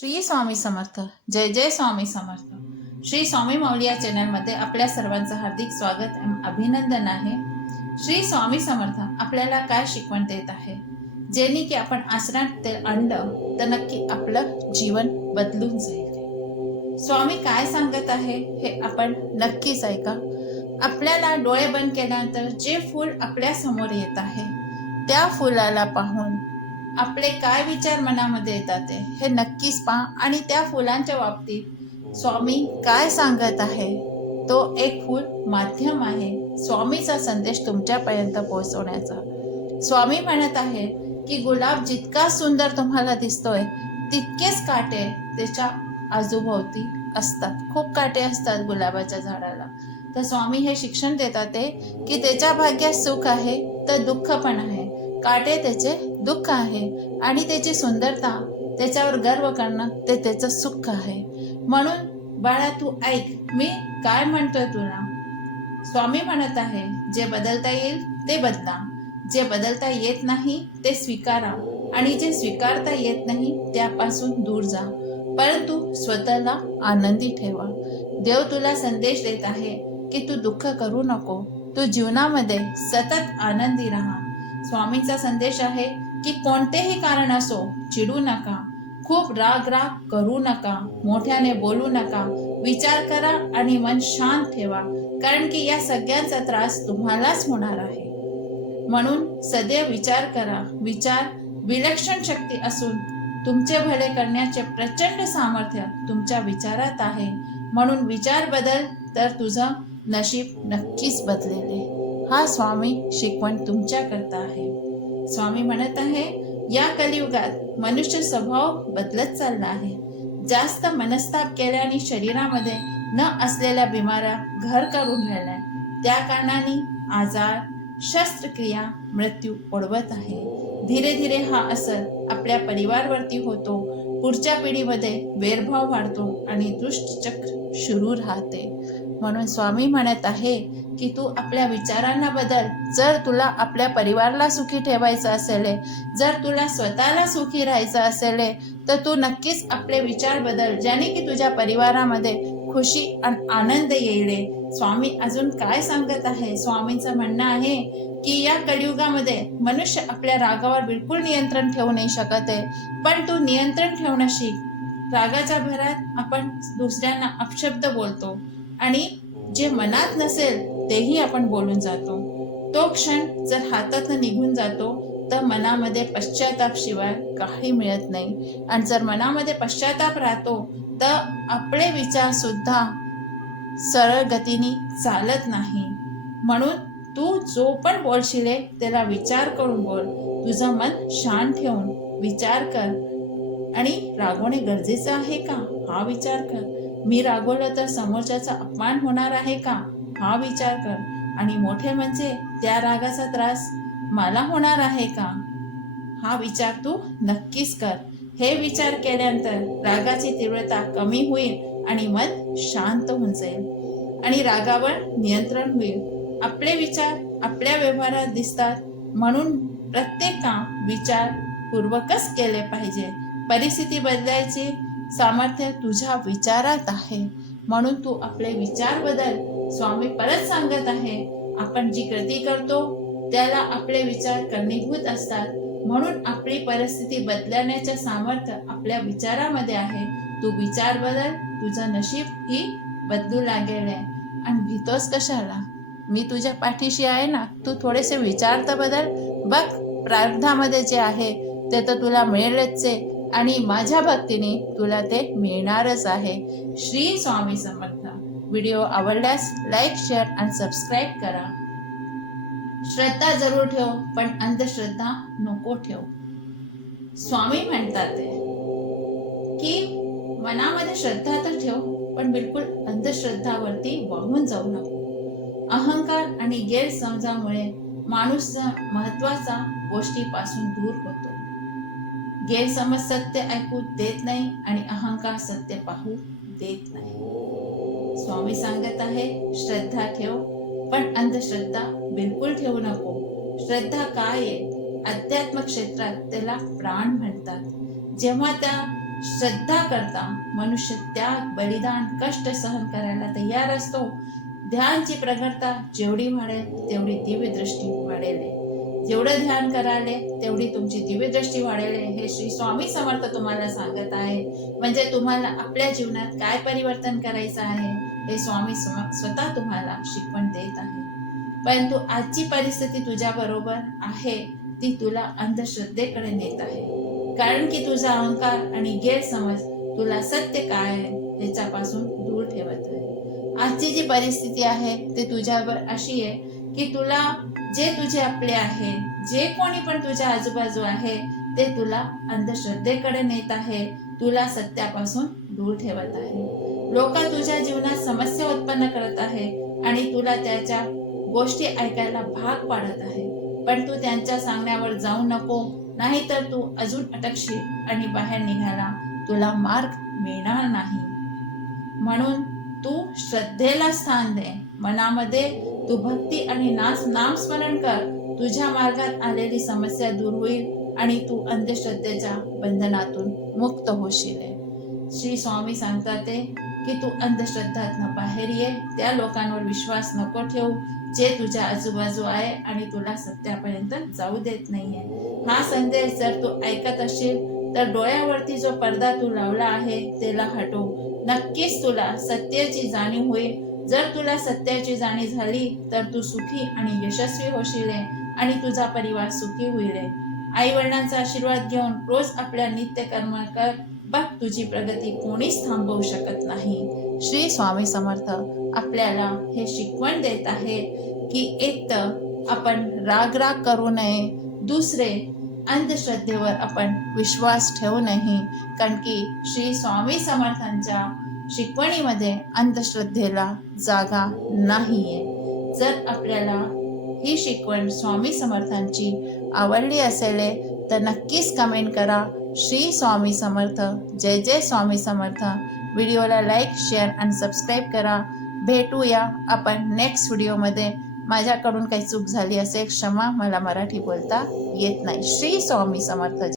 श्री स्वामी समर्थ. जय जय स्वामी समर्थ. श्री स्वामी माऊली या चॅनलमध्ये आपल्या सर्वांचं हार्दिक स्वागत अभिनंदन आहे. श्री स्वामी समर्थ आपल्याला काय शिकवण देत आहे? जेणे की आपण आसरात ते आणलं तर नक्की आपलं जीवन बदलून जाईल. स्वामी काय सांगत आहे हे आपण नक्कीच ऐका. आपल्याला डोळे बंद केल्यानंतर जे फूल आपल्यासमोर येत आहे त्या फुलाला पाहून आपले काय विचार मनामध्ये येतात ते हे नक्कीच पहा. आणि त्या फुलांच्या बाबतीत स्वामी काय सांगत आहे? तो एक फूल माध्यम आहे स्वामीचा संदेश तुमच्यापर्यंत पोहोचवण्याचा. स्वामी म्हणत आहे की गुलाब जितका सुंदर तुम्हाला दिसतोय तितकेच काटे त्याच्या आजूभोवती असतात. खूप काटे असतात गुलाबाच्या झाडाला. तर स्वामी हे शिक्षण देतात ते की त्याच्या भाग्यात सुख आहे तर दुःख पण आहे. काटे त्याचे दुःख आहे आणि त्याची सुंदरता त्याच्यावर गर्व करणं ते त्याचं सुख आहे. म्हणून बाळा तू ऐक मी काय म्हणतोय तुला? स्वामी म्हणत आहे जे बदलता येईल ते बदला. जे बदलता येत नाही ते स्वीकारा. आणि जे स्वीकारता येत नाही त्यापासून दूर जा. परंतु स्वतःला आनंदी ठेवा. देव तुला संदेश देत आहे की तू दुःख करू नको. तू जीवनामध्ये सतत आनंदी राहा. स्वामींचा संदेश आहे की कोणतेही कारण असो चिडू नका. खूप राग राग करू नका. मोठ्याने बोलू नका. विचार करा आणि मन शांत ठेवा. कारण की या सगळ्यांचा त्रास तुम्हालाच होणार आहे. म्हणून सदैव विचार करा. विचार विलक्षण शक्ती असून तुमचे भले करण्याचे प्रचंड सामर्थ्य तुमच्या विचारात आहे. म्हणून विचार बदल तर तुझं नशीब नक्कीच बदलेले. हा स्वामी शिकवण तुमच्याकरता आहे. स्वामी म्हणत आहे या कलियुगात मनुष्य स्वभाव बदलत चालला आहे. जास्त मनस्ताप केल्याने शरीरामध्ये न असलेल्या बिमाऱ्या घर करून राहिल्या. त्या कारणाने आजार शस्त्रक्रिया मृत्यू ओढवत आहे. धीरे धीरे हा असर आपल्या परिवारवरती होतो. पुढच्या पिढीमध्ये वेरभाव वाढतो आणि दुष्टचक्र सुरू राहते. म्हणून स्वामी म्हणत आहे की तू आपल्या विचारांना बदल. जर तुला आपल्या परिवाराला सुखी ठेवायचं असेल जर तुला स्वतःला सुखी राहायचं असेल तर तू नक्कीच आपले विचार बदल ज्याने की तुझ्या परिवारामध्ये खुशी आणि आनंद येईल. स्वामी अजून काय सांगत आहे? स्वामींचं म्हणणं आहे की या कलियुगामध्ये मनुष्य आपल्या रागावर बिलकुल नियंत्रण ठेवू नाही शकत. आहे पण तू नियंत्रण ठेवणं शिक. रागाच्या भरात आपण दुसऱ्यांना अपशब्द बोलतो. आणि जे मनात नसेल तेही आपण बोलून जातो. तो क्षण जर हातातनं निघून जातो तर मनामध्ये पश्चाताप शिवाय काही मिळत नाही. आणि जर मनामध्ये पश्चाताप राहतो तर आपले विचार सुद्धा सरळ गतीने चालत नाही. म्हणून तू जो पण बोलशील त्याला विचार करून बोल. तुझं मन शांत ठेवून विचार कर. आणि रागवणे गरजेचं आहे का? हा विचार कर. मी रागवलं तर समोरच्याचा अपमान होणार आहे का? हा विचार कर. आणि मोठे म्हणजे त्या रागाचा त्रास मला होणार आहे का? हा विचार तू नक्कीच कर. हे विचार केल्यानंतर रागाची तीव्रता कमी होईल आणि मन शांत होऊन जाईल. आणि रागावर नियंत्रण होईल. आपले विचार आपल्या व्यवहारात दिसतात. म्हणून प्रत्येक काम विचार पूर्वकच केले पाहिजे. परिस्थिती बदलायची सामर्थ्य तुझ्या विचारात आहे. म्हणून तू आपले विचार बदल. स्वामी परत सांगत आहे आपण जी कृती करतो त्याला आपले विचार कारणीभूत असतात. म्हणून आपली परिस्थिती बदलण्याचे सामर्थ्य आपल्या विचारामध्ये आहे. तू विचार बदल तुझं नशीब ही बदलू लागेल. आणि भीतोस कशाला? मी तुझ्या पाठीशी आहे ना? तू थोडेसे विचार तर बदल. बघ प्रारब्धामध्ये जे आहे ते तर तुला मिळेलच. आहे आणि माझ्या भक्तीने तुला ते मिळणारच आहे. श्री स्वामी समर्थ. व्हिडिओ आवडल्यास लाईक शेअर आणि सबस्क्राईब करा. श्रद्धा जरूर ठेव पण अंधश्रद्धा नको ठेव. स्वामी म्हणतात की मनामध्ये श्रद्धा तर ठेव पण बिलकुल अंधश्रद्धावरती वाहून जाऊ नको. अहंकार आणि गैरसमजामुळे माणूस महत्त्वाचा गोष्टीपासून दूर होतो. गैरसमज सत्य ऐकू देत नाही आणि अहंकार सत्य पाहू देत नाही. स्वामी सांगत आहे श्रद्धा ठेव पण अंधश्रद्धा बिलकुल ठेवू नको. श्रद्धा काय आहे? अध्यात्म क्षेत्रात त्याला प्राण म्हणतात. जेव्हा त्या श्रद्धा करता मनुष्य त्याग बलिदान कष्ट सहन करायला तयार असतो. ध्यानची प्रगटता जेवढी वाढेल तेवढी दिव्य दृष्टी वाढेल. जेवढं ध्यान कराले तेवढी तुमची दिव्यदृष्टी वाढेल. हे श्री स्वामी समर्थ तुम्हाला सांगत आहे म्हणजे तुम्हाला आपल्या जीवनात काय परिवर्तन करायचं आहे हे स्वामी स्वतः तुम्हाला शिकवण देत आहे. परंतु आजची परिस्थिती तुझ्या बरोबर आहे ती तुला अंधश्रद्धेकडे नेत आहे. कारण की तुझा अहंकार आणि गैरसमज तुला सत्य काय आहे त्याच्यापासून दूर ठेवत आहे. आजची जी परिस्थिती आहे ते तुझ्यावर अशी आहे की तुला जे तुझे आपले आहे जे कोणी पण तुझ्या आजूबाजू आहे ते तुला अंधश्रद्धेकडे नेत आहे तुला सत्यापासून दूर ठेवत आहे. लोक तुझ्या जीवनात समस्या उत्पन्न करत आहे आणि तुला त्याच्या गोष्टी ऐकायला भाग पाडत आहे. पण तू त्यांच्या सांगण्यावर जाऊ नको नाहीतर तू अजून अटकशील आणि बाहेर निघायला तुला मार्ग मिळणार नाही. म्हणून तू श्रद्धेला स्थान दे. मनामध्ये तू भक्ती आणि नाच नामस्मरण कर. तुझ्या मार्गात आलेली समस्या दूर होईल आणि तू अंधश्रद्धेच्या बंधनातून मुक्त होशील. श्री स्वामी सांगतात की तू अंधश्रद्धातनं बाहेर ये. त्या लोकांवर विश्वास नको ठेवू. जे तुझ्या आजूबाजू आहे आणि तुला सत्यापर्यंत जाऊ देत नाहीये. हा संदेश जर तू ऐकत असशील तर डोळ्यावरती जो पडदा तू लावला आहे त्याला हटव. नक्कीच तुला सत्याची जाणीव होईल. जर तुला सत्याची जाणीव झाली तर तू सुखी आणि यशस्वी होशील आणि तुझा परिवार सुखी होईल आई वडिलांचा आशीर्वाद घेऊन रोज आपल्या नित्य कर्म कर बघ तुझी प्रगती कोणीच थांबवू शकत नाही. श्री स्वामी समर्थ आपल्याला हे शिकवण देत आहे की एक तर आपण राग राग करू नये दुसरे अंधश्रद्धेवर आपण विश्वास ठेवू नये कारण की श्री स्वामी समर्थांच्या शिकवणीमध्ये अंधश्रद्धेला जागा नाहीये. जर आपल्याला ही शिकवण स्वामी समर्थांची आवडली असेल तर नक्कीच कमेंट करा. श्री स्वामी समर्थ जय जय स्वामी समर्थ. व्हिडिओला लाईक शेअर आणि सबस्क्राईब करा. भेटूया आपण नेक्स्ट व्हिडिओमध्ये. माझ्याकडून काही चूक झाली असेल क्षमा मला मराठी बोलता येत नाही. श्री स्वामी समर्थ.